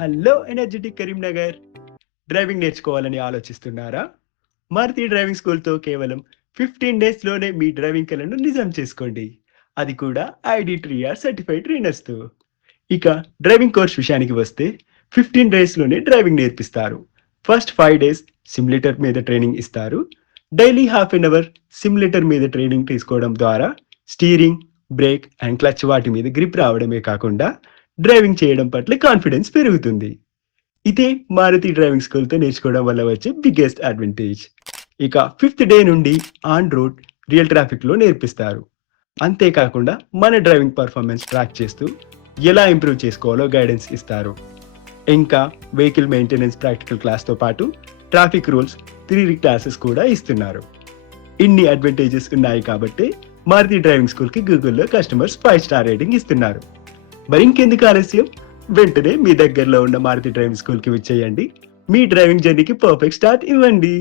Hello energetic Karimnagar. Driving నేర్చుకోవాలని ఆలోచిస్తున్నారా? Maruti driving స్కూల్తో కేవలం 15 డేస్లోనే మీ డ్రైవింగ్ కలను నిజం చేసుకోండి. అది కూడా ID3R సర్టిఫైడ్ ట్రైనర్స్తో. ఇక డ్రైవింగ్ కోర్స్ విషయానికి వస్తే 15 డేస్లోనే డ్రైవింగ్ నేర్పిస్తారు. ఫస్ట్ 5 డేస్ సిమ్యులేటర్ మీద ట్రైనింగ్ ఇస్తారు. Daily half an hour simulator మీద ట్రైనింగ్ తీసుకోవడం ద్వారా స్టీరింగ్, బ్రేక్ అండ్ క్లచ్ వాటి మీద గ్రిప్ రావడమే కాకుండా డ్రైవింగ్ చేయడం పట్ల కాన్ఫిడెన్స్ పెరుగుతుంది. ఇదే మారుతి డ్రైవింగ్ స్కూల్తో నేర్చుకోవడం వల్ల వచ్చే బిగ్గెస్ట్ అడ్వాంటేజ్. ఇక ఫిఫ్త్ డే నుండి ఆన్ రోడ్ రియల్ ట్రాఫిక్లో నేర్పిస్తారు. అంతేకాకుండా మన డ్రైవింగ్ పర్ఫార్మెన్స్ ట్రాక్ చేస్తూ ఎలా ఇంప్రూవ్ చేసుకోవాలో గైడెన్స్ ఇస్తారు. ఇంకా వెహికల్ మెయింటెనెన్స్ ప్రాక్టికల్ క్లాస్తో పాటు ట్రాఫిక్ రూల్స్ థియరీ క్లాసెస్ కూడా ఇస్తున్నారు. ఇన్ని అడ్వాంటేజెస్ ఉన్నాయి కాబట్టి మారుతి డ్రైవింగ్ స్కూల్కి గూగుల్లో కస్టమర్స్ 5 స్టార్ రేటింగ్ ఇస్తున్నారు. మరి ఇంకెందుకు ఆలస్యం, వెంటనే మీ దగ్గరలో ఉన్న మారుతి డ్రైవింగ్ స్కూల్కి విచ్చేయండి. మీ డ్రైవింగ్ జర్నీకి పర్ఫెక్ట్ స్టార్ట్ ఇవ్వండి.